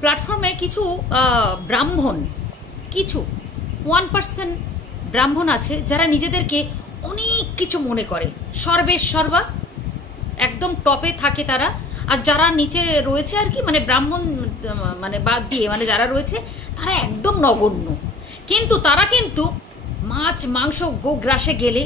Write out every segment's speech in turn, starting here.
প্ল্যাটফর্মে কিছু ব্রাহ্মণ, কিছু ওয়ান পার্সেন্ট ব্রাহ্মণ আছে, যারা নিজেদেরকে অনেক কিছু মনে করে। সর্বেশ সর্বা, একদম টপে থাকে তারা। আর যারা নিচে রয়েছে আর কি মানে ব্রাহ্মণ মানে বাদ দিয়ে মানে যারা রয়েছে, তারা একদম নগণ্য। কিন্তু তারা কিন্তু মাছ, মাংস গো গ্রাসে গেলে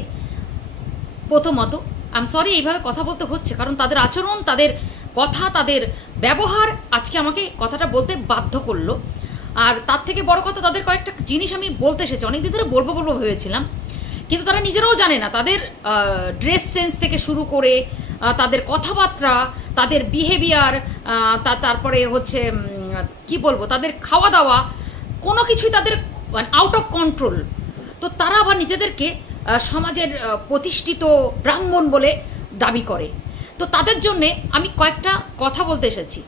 প্রথমত আম সরি এইভাবে কথা বলতে হচ্ছে, কারণ তাদের আচরণ, তাদের কথা তাদের ব্যবহার আজকে আমাকে কথাটা বলতে বাধ্য করল। আর তার থেকে বড় কথা তাদের কয়েকটা জিনিস আমি বলতে এসেছি। অনেকদিন ধরে বলব বলব ভেবেছিলাম। কিন্তু তারা নিজেরাও জানে না। তাদের ড্রেস সেন্স থেকে শুরু করে তাদের কথাবার্তা, তাদের বিহেভিয়ার তা, তারপরে হচ্ছে কি বলব, তাদের খাওয়া দাওয়া কোনো কিছুই তাদের আউট অফ কন্ট্রোল তো তারা আবার নিজেদেরকে সমাজের প্রতিষ্ঠিত ব্রাহ্মণ বলে দাবি করে। তো তাদের জন্যে আমি কয়েকটা কথা বলতে এসেছি।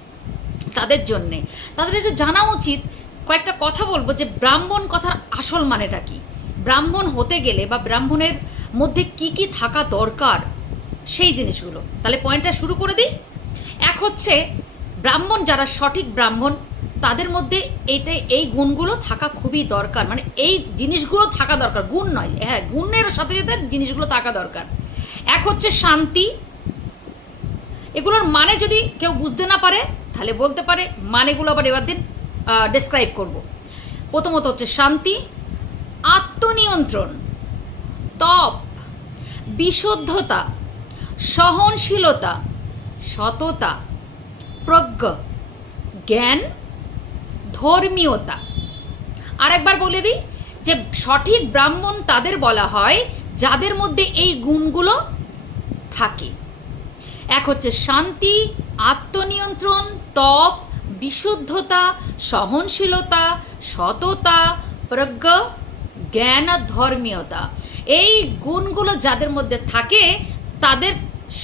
তাদের জন্যে। তাদের একটু জানা উচিত, কয়েকটা কথা বলব যে ব্রাহ্মণ কথার আসল মানেটা কি? ব্রাহ্মণ হতে গেলে বা ব্রাহ্মণের মধ্যে কি কি থাকা দরকার, সেই জিনিসগুলো। তাহলে পয়েন্টটা শুরু করে দিই। এক হচ্ছে, ব্রাহ্মণ যারা সঠিক ব্রাহ্মণ, তাদের মধ্যে এটা এই গুণগুলো থাকা খুবই দরকার। মানে এই জিনিসগুলো থাকা দরকার। গুণ নয় হ্যাঁ গুণের সাথে সাথে জিনিসগুলো থাকা দরকার। এক হচ্ছে শান্তি এগুলোর মানে যদি কেউ বুঝতে না পারে, তাহলে বলতে পারে মানেগুলো আবার এবার দিন ডেসক্রাইব করব। প্রথমত হচ্ছে শান্তি, আত্মনিয়ন্ত্রণ, তপ, বিশুদ্ধতা, সহনশীলতা, সততা, প্রজ্ঞ, জ্ঞান, ধর্মীয়তা। আরেকবার বলে দিই যে সঠিক ব্রাহ্মণ তাদের বলা হয় যাদের মধ্যে এই গুণগুলো থাকে। এক হচ্ছে শান্তি, আত্মনিয়ন্ত্রণ, তপ, বিশুদ্ধতা, সহনশীলতা, সততা, প্রজ্ঞ, জ্ঞান আর ধর্মীয়তা। এই গুণগুলো যাদের মধ্যে থাকে, তাদের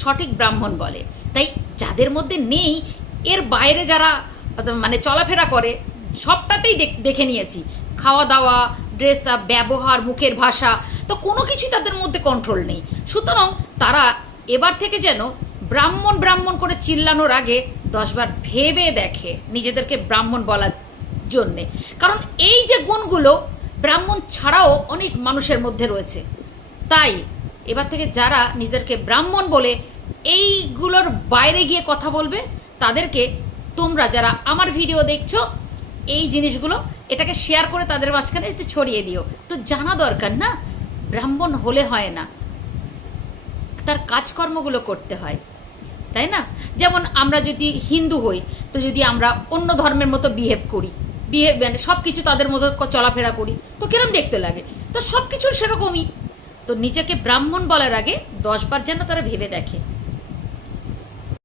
সঠিক ব্রাহ্মণ বলে। তাই যাদের মধ্যে নেই, এর বাইরে যারা মানে চলাফেরা করে, সবটাতেই দেখে নিয়েছি। খাওয়া দাওয়া ড্রেস আপ ব্যবহার, মুখের ভাষা, তো কোনো কিছুই তাদের মধ্যে কন্ট্রোল নেই। সুতরাং তারা এবার থেকে যেন ব্রাহ্মণ ব্রাহ্মণ করে চিল্লানোর আগে দশবার ভেবে দেখে নিজেদেরকে ব্রাহ্মণ বলার জন্যে। কারণ এই যে গুণগুলো ব্রাহ্মণ ছাড়াও অনেক মানুষের মধ্যে রয়েছে। তাই এবার থেকে যারা নিজেদেরকে ব্রাহ্মণ বলে এইগুলোর বাইরে গিয়ে কথা বলবে, তাদেরকে তোমরা যারা আমার ভিডিও দেখছ, এই জিনিসগুলো এটাকে শেয়ার করে তাদের মাঝখানে একটু ছড়িয়ে দিও। একটু জানা দরকার না, ব্রাহ্মণ হলে হয় না। তার কাজকর্মগুলো করতে হয়। তাই না? যেমন আমরা যদি হিন্দু হই, তো যদি আমরা অন্য ধর্মের মতো বিহেভ করি বিহেভ মানে সব কিছু তাদের মতো চলাফেরা করি, তো কিরম দেখতে লাগে? তো সব কিছুর সেরকমই। তো নিজেকে ব্রাহ্মণ বলার আগে দশবার যেন তারা ভেবে দেখে।